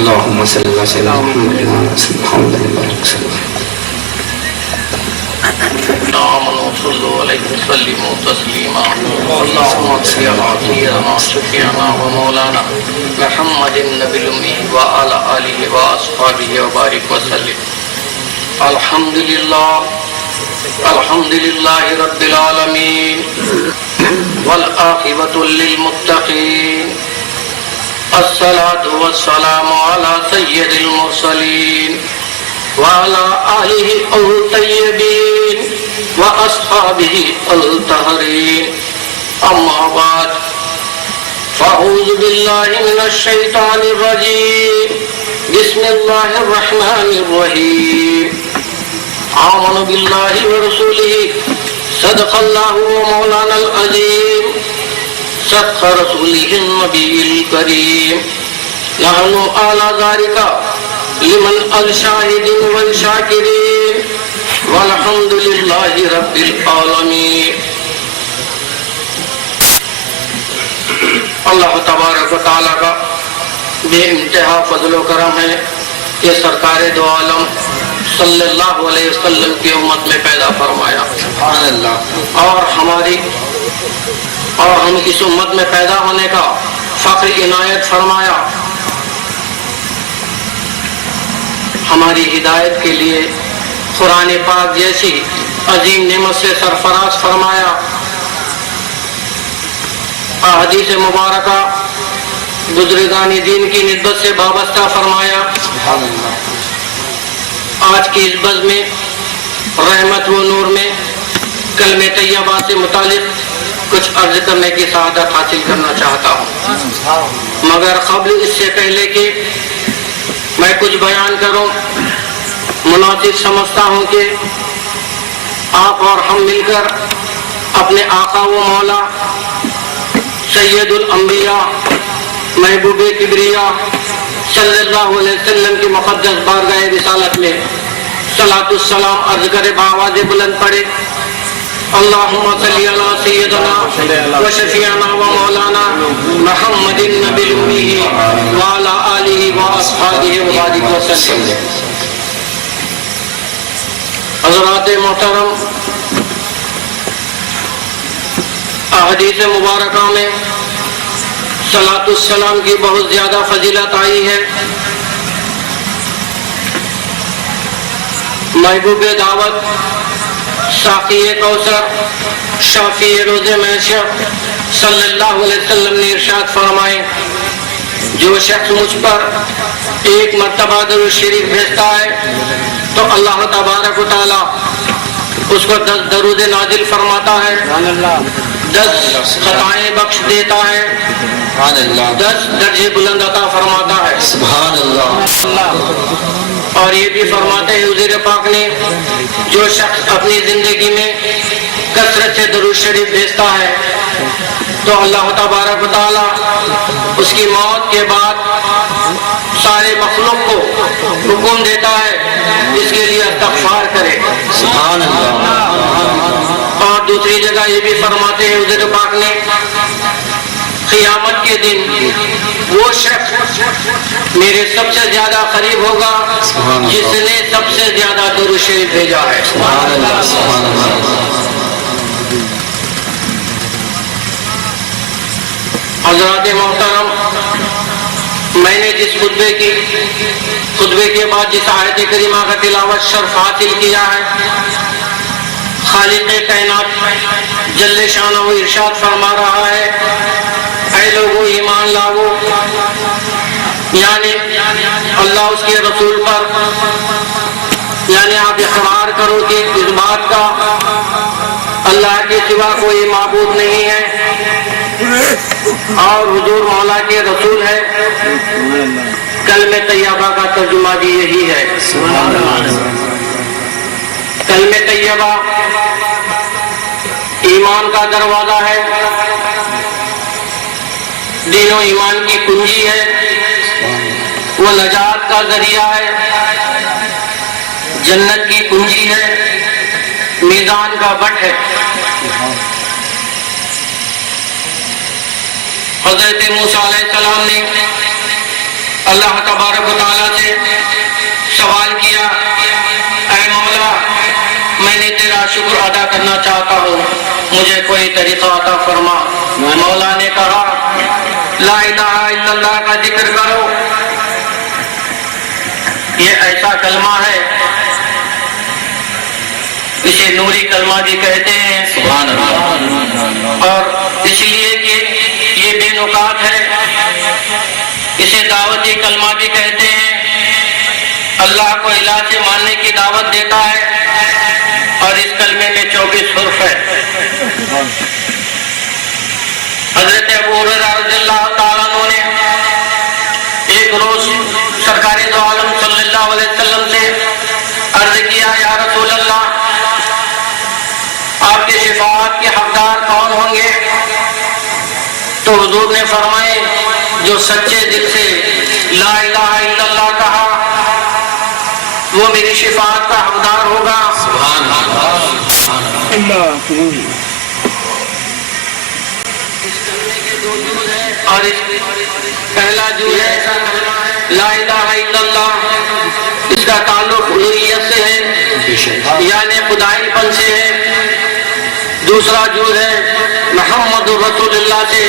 اللهم صل على سيدنا محمد وعلى سيدنا محمد وسلم. آمنوا صلوا عليه وسلموا تسليما. اللهم صل على سيدنا شفيعنا ومولانا محمد النبي الأمي وعلى آله وأصحابه وبارك وسلم. الحمد لله رب العالمين والعاقبة للمتقين. الصلاة والسلام على سيد المرسلين وعلى آله الطيبين وأصحابه الطاهرين. أما بعد فأعوذ بالله من الشيطان الرجيم. بسم الله الرحمن الرحيم. آمنوا بالله ورسوله صدق الله ومولانا العظيم صدق رسوله النبي الكريم. نحن على ذلك لمن الشاهد والشاكرين والحمد لله رب العالمين. اللہ تبارک و تعالیٰ کا بے انتہا فضل و کرم ہے کہ سرکار دو عالم صلی اللہ علیہ وسلم کی امت میں پیدا فرمایا. سبحان اللہ. اور ہم اس امت میں پیدا ہونے کا فخر عنایت فرمایا. ہماری ہدایت کے لیے قرآن پاک جیسی عظیم نعمت سے سرفراز فرمایا. احادیث مبارکہ بزرگان دین کی نسبت سے وابستہ فرمایا. سبحان اللہ. آج کی اس بزم میں رحمت و نور میں کلمہ طیبہ سے متعلق کچھ عرض کرنے کی سعادت حاصل کرنا چاہتا ہوں، مگر قبل اس سے پہلے کہ میں کچھ بیان کروں مناسب سمجھتا ہوں کہ آپ اور ہم مل کر اپنے آقا و مولا سید الانبیاء محبوب کبریا صلی اللہ علیہ وسلم کی مقدس بارگاہ رسالت میں صلاۃ السلام عرض کرے بآواز بلند پڑھے. اللہم صلی علی سیدنا و شفیعنا و مولانا محمد النبی الأمی وعلی آلہ و اصحابہ وبارک وسلم. حضرات محترم، احادیث مبارکہ میں صلاۃ السلام کی بہت زیادہ فضیلت آئی ہے. محبوب دعوت ساقی کوثر شافی روز محشر صلی اللہ علیہ وسلم نے ارشاد فرمائے، جو شخص مجھ پر ایک مرتبہ درود شریف بھیجتا ہے تو اللہ تبارک و تعالی اس کو 10 درود نازل فرماتا ہے، 10 خطائیں بخش دیتا ہے، 10 درجے بلند عطا فرماتا ہے. سبحان اللہ. اور یہ بھی فرماتے ہیں حضور پاک نے، جو شخص اپنی زندگی میں کثرت سے درود شریف بھیجتا ہے تو اللہ تبارک و تعالی اس کی موت کے بعد سارے مخلوق کو حکم دیتا ہے اس کے لیے استغفار کرے. سبحان اللہ. اور دوسری جگہ یہ بھی فرماتے ہیں حضور پاک نے، قیامت کے دن وہ شخص میرے سب سے زیادہ قریب ہوگا جس نے سب سے زیادہ درود شریف بھیجا ہے. سبحان اللہ. سبحان اللہ. حضرات محترم، میں نے جس خطبے کے بعد جس آیت کریمہ کا تلاوت شرف حاصل کیا ہے، خالق کائنات جل شانہ ارشاد فرما رہا ہے، اے لوگو ایمان لاؤ، یعنی اللہ اس کے رسول پر، یعنی آپ اقرار کرو کہ اس بات کا اللہ کے سوا کوئی معبود نہیں ہے اور حضور مولا کے رسول ہے. کلمہ طیبہ کا ترجمہ بھی یہی ہے. کلمہ طیبہ ایمان کا دروازہ ہے، دین و ایمان کی کنجی ہے، وہ نجات کا ذریعہ ہے، جنت کی کنجی ہے، میدان کا بٹ ہے. حضرت موسیٰ علیہ السلام نے اللہ تبارک و تعالیٰ سے سوال کیا، اے مولا میں نے تیرا شکر ادا کرنا چاہتا ہوں، مجھے کوئی طریقہ عطا فرما۔ مولا نے کہا لا الہ الا اللہ کا ذکر کرو، یہ ایسا کلمہ ہے اسے نوری کلمہ بھی کہتے ہیں، سبحان اللہ، اور اس لیے کہ یہ بے نقات ہے، اسے دعوتی کلمہ بھی کہتے ہیں، اللہ کو الہ سے ماننے کی دعوت دیتا ہے، اور اس کلمے میں 24 حرف ہے۔ حضرت ابو ہریرہ رضی اللہ تعالیٰ عنہ نے ایک روز سرکار دو عالم صلی اللہ علیہ وسلم سے عرض کیا، یا رسول اللہ آپ کے شفاعت کے حقدار کون ہوں گے؟ تو حضور نے فرمائے جو سچے دل سے لا الہ الا اللہ کہا وہ میری شفاعت کا حقدار ہوگا۔ سبحان اللہ۔ اس کلمے کے دو جز ہیں، اور اس پہلا جز ایسا کلمہ ہے لا الہ الا اللہ، اس کا تعلق الوہیت سے ہے، یعنی خدائی پن سے ہے۔ دوسرا جز ہے محمد رسول اللہ سے،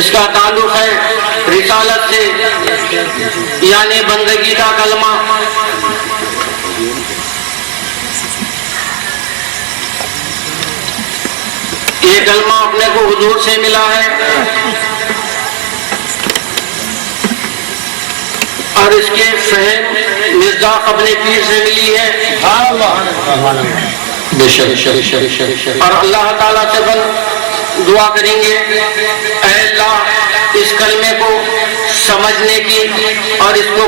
اس کا تعلق ہے رسالت سے، یعنی بندگی کا کلمہ۔ یہ کلمہ اپنے کو حضور سے ملا ہے، اور اس کے فہم مصداق اپنے پیر سے ملی ہے، اور اللہ تعالیٰ سے دعا کریں گے اے اللہ اس کلمے کو سمجھنے کی اور اس کو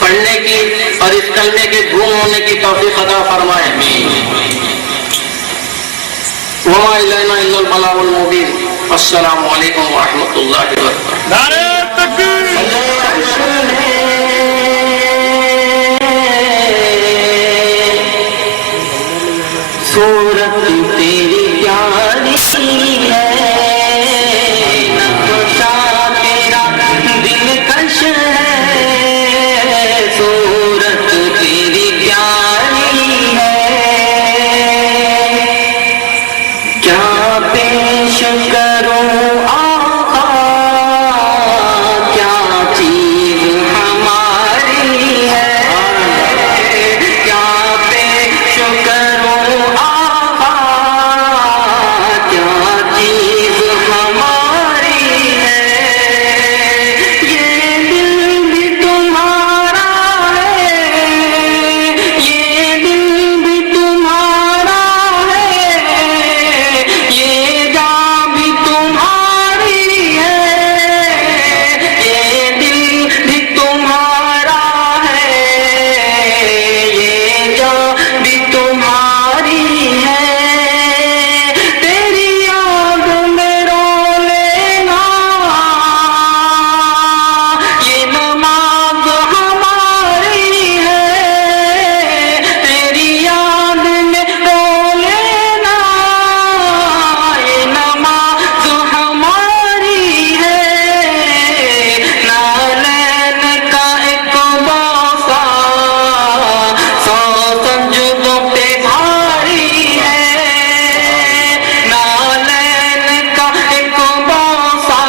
پڑھنے کی اور اس کلمے کے گم ہونے کی توفیق عطا فرمائے۔ وما الینا الا البلاغ المبین۔ السلام علیکم ورحمۃ اللہ وبرکاتہ۔ نعرہ تکبیر۔ صورت تیری پیاری ہے، نقشہ تیرا دلکش ہے، صورت تیری پیاری ہے، کیا پیش کروں آقا، کیا چیز ہماری ہے، کیا پیش کروں آقا، کیا چیز ہماری ہے، یہ دل بھی تمہارا ہے، یہ دل بھی تمہارا ہے، یہ جاں بھی تمہاری ہے، یہ دل بھی تمہارا ہے، یہ جاں بھی تمہاری ہے، تیری یاد میں رو لینا، یہ نماز ہماری ہے، تیری یاد میں رو لینا، یہ نماز ہماری ہے، نالین کا ایک بوسہ سو سجدوں پہ بھاری ہے، نالین کا ایک بوسہ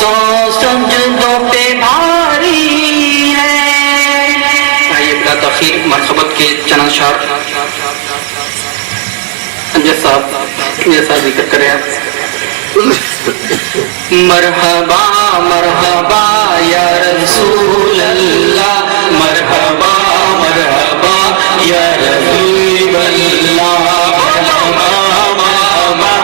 سو سجدوں پہ بھاری ہے۔ آئیے بلا تاخیر مرحبت کے چند اشعار انجد صاحب میرے ساتھ ذکر کریں آپ۔ مرحبا مرحبا یا رسول اللہ، مرحبا مرحبا یا رحیم اللہ، مرحبا مرحبا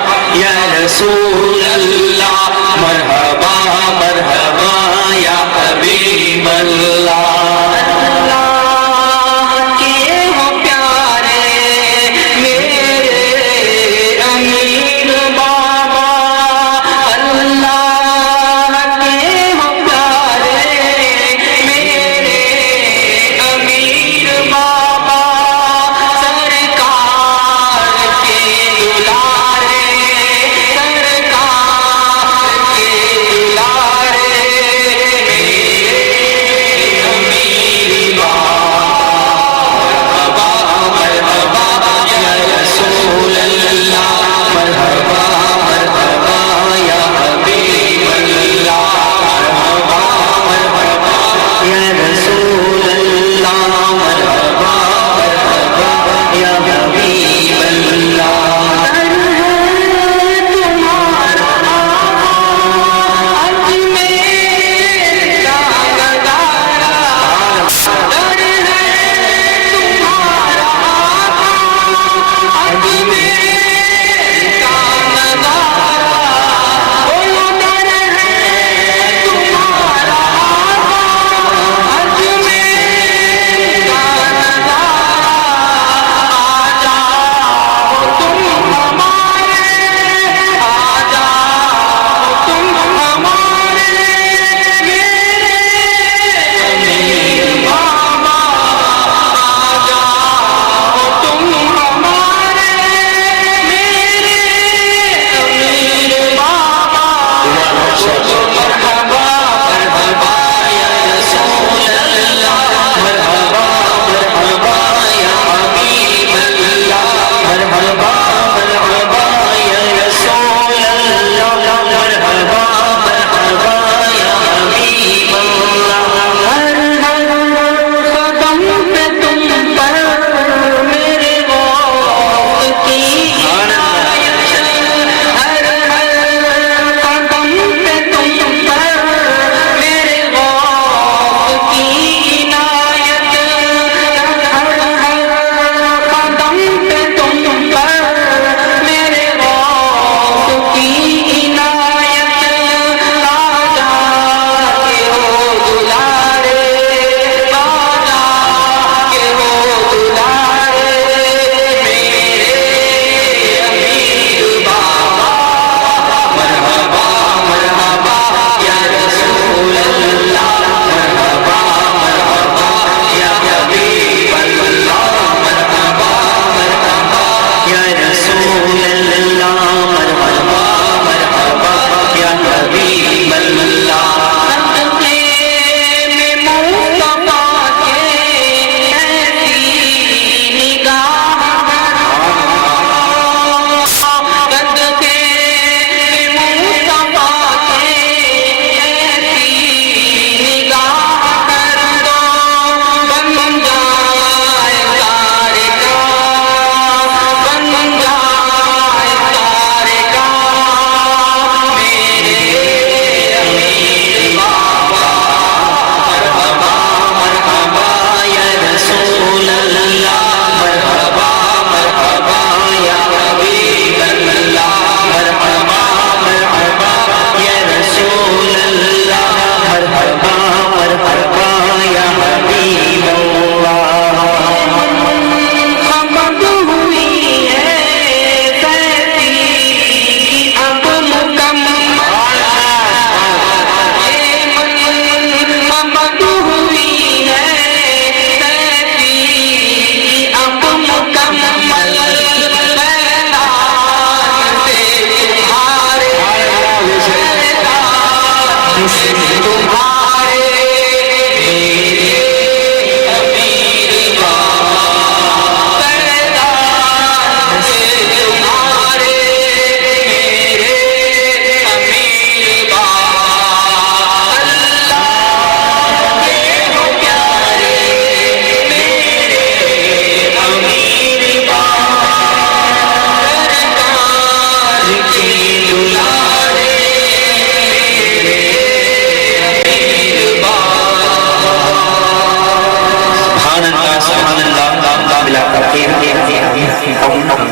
یا رسول اللہ، مرحبا مرحبا یا حبیب اللہ۔ اللہ کے ہو پیارے میرے امیر بابا، اللہ کے ہو پیارے میرے امیر بابا، سرکار کے دلارے، سرکار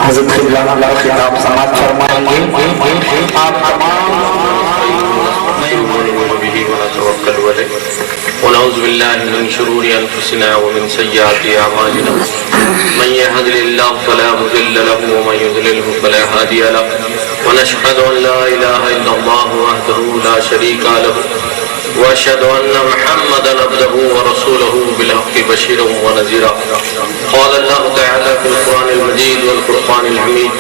حضرت خبران اللہ خطاب سماعت فرمائیں گے. آپ تمام ونعوذ بالله من شرور أنفسنا ومن سيئات أعمالنا من يهد الله فلا مضل له ومن يضلل فلا هادي له ونشهد أن لا إله إلا الله وحده لا شريك له وأشهد أن محمدا عبده ورسوله بالحق بشيرا ونذيرا. قال الله تعالى في القرآن المجيد والفرقان الحميد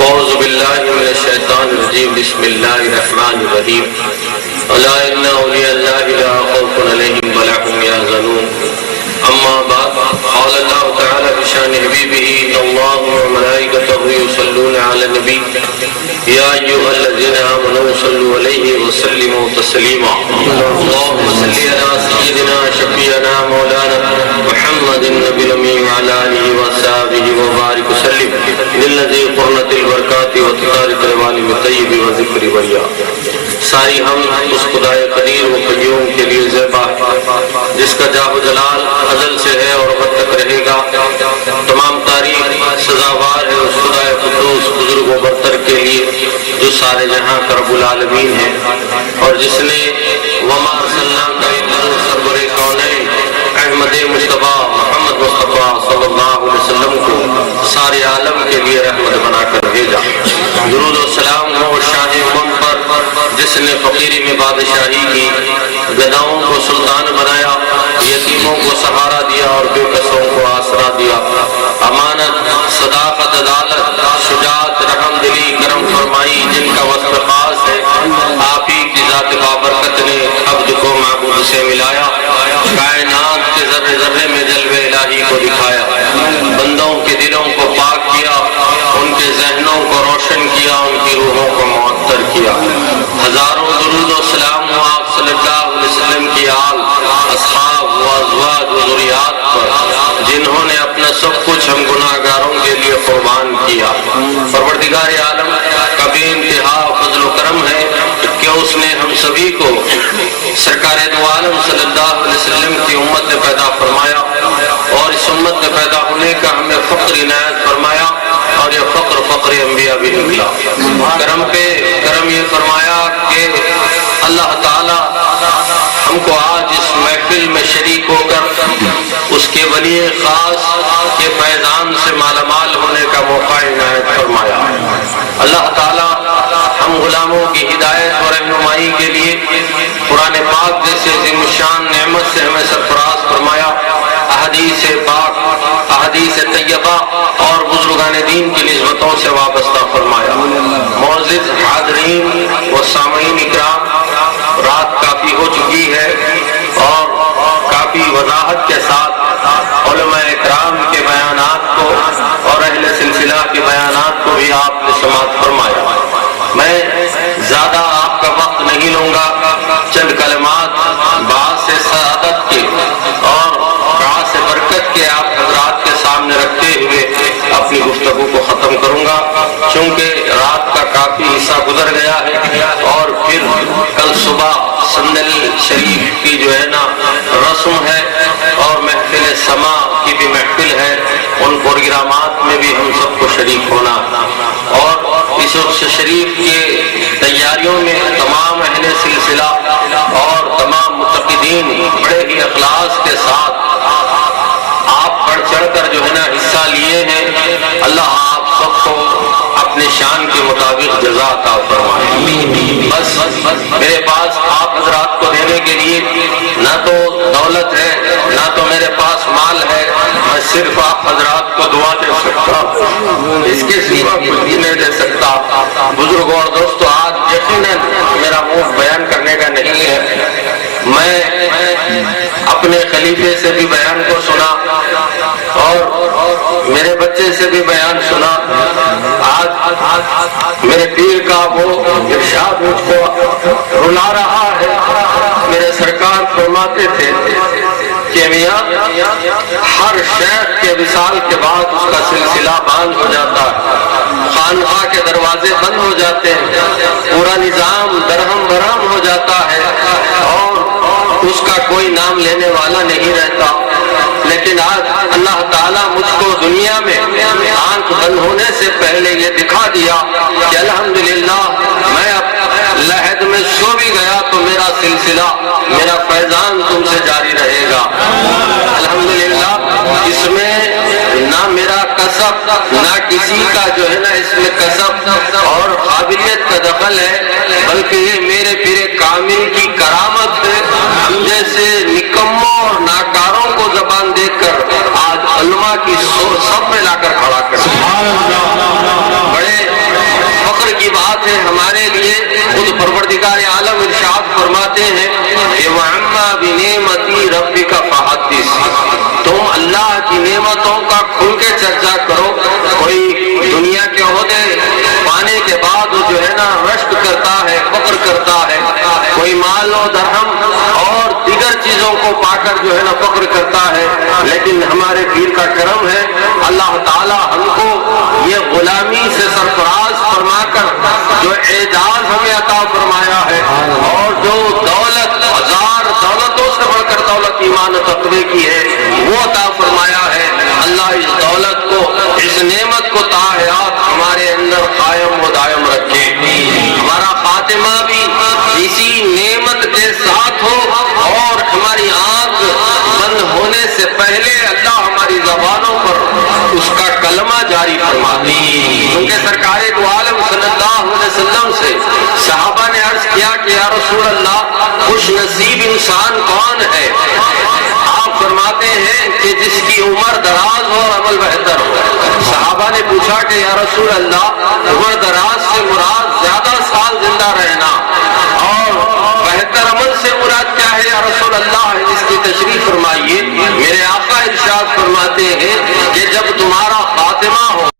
أعوذ بالله من الشيطان الرجيم بسم الله الرحمن الرحيم ألا إن أولياء الله لا خوف عليهم ولا هم يحزنون. أما بعد قال الله تعالى بشأن حبيبه إن الله وملائكته يصلون على النبي يا أيها الذين آمنوا صلوا عليه وسلموا تسليما. اللهم صل على سيدنا شفيعنا مولانا محمد النبي الأمي وعلى آله وصحبه وبارك وسلم للذي قرنت البركات وتطارق الوالم الطيب وذكر بريا. ساری ہم اس خدائے قدیر و قیوم کے لیے زیبا ہے جس کا جاہ و جلال ازل سے ہے اور ابد تک رہے گا. تمام تعریف سزاوار ہے اس خدائے قدوس بزرگ و برتر کے لیے جو سارے جہاں کا رب العالمین ہے اور جس نے وما ارسلناک الا سرور کونین احمد مصطفیٰ محمد مصطفیٰ صلی اللہ علیہ وسلم کو سارے عالم کے لیے رحمت بنا کر بھیجا. درود و سلام ہو شاہ امم پر جس نے فقیری میں بادشاہی کی، گداؤں کو سلطان بنایا، یتیموں کو سہارا دیا اور بے کسوں کو آسرا دیا. امانت، صداقت، عدالت، شجاعت، رحم دلی، کرم فرمائی جن کا وصف خاص ہے، آپ ہی کی ذات بابرکت نے عبد کو معبود سے ملایا. کائنات کے ذرے ذرے میں جلوے الہی کو دکھایا، بندوں کے دلوں کو پاک کیا، ان کے ذہنوں کو روشن کیا، ان کی روحوں کو معطر کیا. ہزاروں درود و سلام ہو آپ صلی اللہ علیہ وسلم کی آل، اصحاب و ازواج و ذریات پر جنہوں نے اپنا سب کچھ ہم گناہگاروں کے لیے قربان کیا. پروردگار عالم کا بے انتہا فضل و کرم ہے کہ اس نے ہم سبھی کو سرکار دو عالم صلی اللہ علیہ وسلم کی امت میں پیدا فرمایا اور اس امت میں پیدا ہونے کا ہمیں فخر عنایت فرمایا اور یہ فخر انبیاء بھی نکلا. کرم پہ کرم یہ فرمایا کہ اللہ تعالی ہم کو آج اس محفل میں شریک ہو کر اس کے ولی خاص کے فیضان سے مالا مال ہونے کا موقع عنایت فرمایا. اللہ تعالی ہم غلاموں کی ہدایت اور رہنمائی کے لیے قرآن پاک جیسے عظیم الشان نعمت سے ہمیں سرفراز فرمایا. احادیث پاک، احادیث طیبہ اور بزرگان دین کی نسبتوں سے وابستہ فرمایا. معزز حاضرین و سامعین اکرام، رات کافی ہو چکی ہے اور کافی وضاحت کے ساتھ علماء اکرام کے بیانات کو اور اہل سلسلہ کے بیانات کو بھی آپ نے سماعت فرمایا. میں زیادہ آپ کا وقت نہیں لوں گا، چند کلمات باعث سعادت کے اور باعث برکت کے آپ حضرات کے سامنے رکھتے ہوئے اپنی گفتگو کو ختم کروں گا، چونکہ رات کا کافی حصہ گزر گیا ہے اور پھر کل صبح سندل شریف کی جو ہے نا رسم ہے اور محفل سما کی بھی محفل ہے. ان پروگرامات میں بھی ہم سب کو شریک ہونا اور اس شریف کے تیاریوں میں تمام اہل سلسلہ اور تمام متقدین بڑے ہی اخلاص کے ساتھ آپ بڑھ چڑھ کر جو ہے نا حصہ لیے ہیں. اللہ آپ سب کو اپنے شان کے مطابق جزا عطا فرمائے. بس میرے پاس آپ حضرات کو دینے کے لیے نہ تو دولت ہے نہ تو میرے پاس مال ہے، میں صرف آپ حضرات کو دعا دے سکتا ہوں، اس کے سوا کچھ بھی نہیں دے سکتا. بزرگوں اور دوستو، آج یقیناً میرا منہ بیان کرنے کا نہیں ہے. میں اپنے خلیفے سے بھی بیان کو سنا اور میرے بچے سے بھی بیان سنا. آج میرے پیر کا وہ ارشاد مجھ کو رلا رہا ہے. میرے سرکار فرماتے تھے کہ میاں ہر شیخ کے وصال کے بعد اس کا سلسلہ بند ہو جاتا ہے، خانقاہ کے دروازے بند ہو جاتے ہیں، پورا نظام درہم برہم ہو جاتا ہے اور اس کا کوئی نام لینے والا نہیں رہتا. لیکن آج اللہ تعالیٰ مجھ کو دنیا میں آنکھ آنکھ بند ہونے سے پہلے یہ دکھا دیا کہ الحمدللہ میں اب لحد میں سو بھی گیا تو میرا سلسلہ میرا فیضان تم سے جاری رہے گا. الحمدللہ اس میں نہ میرا کسب نہ کسی کا جو ہے نا اس میں کسب اور قابلیت کا دخل ہے، بلکہ یہ میرے پیر کامل کی کرامت ہے. ہم جیسے نکموں اور ناکاروں کو زبان دے کر آج علماء کی سب میں لا کر کھڑا کر بڑے فخر کی بات ہے ہمارے لیے. خود پروردگار عالم ارشاد فرماتے ہیں کہ وَعَمَّا بِنِعْمَتِ رَبِّكَ فَحَدِّثْ، تم اللہ کی نعمتوں کا کھل کے چرچا کرو. کوئی دنیا کے عہدے پانے کے بعد جو ہے نا رشک کرتا ہے، فخر کرتا ہے، کوئی مال و درہم اور دیگر چیزوں کو پا کر جو ہے نا فخر کرتا ہے، لیکن ہمارے پیر کا کرم ہے اللہ تعالی ہم کو یہ غلامی سے سرفراز فرما کر جو اعزاز ہمیں عطا فرمایا ہے، اور جو دولت ہزار دولتوں سے بڑھ کر دولت ایمان و تقوی کی ہے وہ عطا فرمایا ہے. اللہ اس دولت کو، اس نعمت کو تا حیات ہمارے اندر قائم و دائم رکھے. ہمارا خاتمہ بھی اسی نعمت کے ساتھ ہو اور ہماری آنکھ بند ہونے سے پہلے اللہ ہماری زبانوں پر اس کا کلمہ جاری فرما دے. کیونکہ سرکار دو عالم صلی اللہ علیہ وسلم سے صحابہ نے عرض کیا کہ یا رسول اللہ خوش نصیب انسان کون ہے؟ آپ فرماتے ہیں کہ جس کی عمر دراز ہو اور عمل بہتر ہو. صحابہ نے پوچھا کہ یا رسول اللہ عمر دراز سے مراد زیادہ سال زندہ رہنا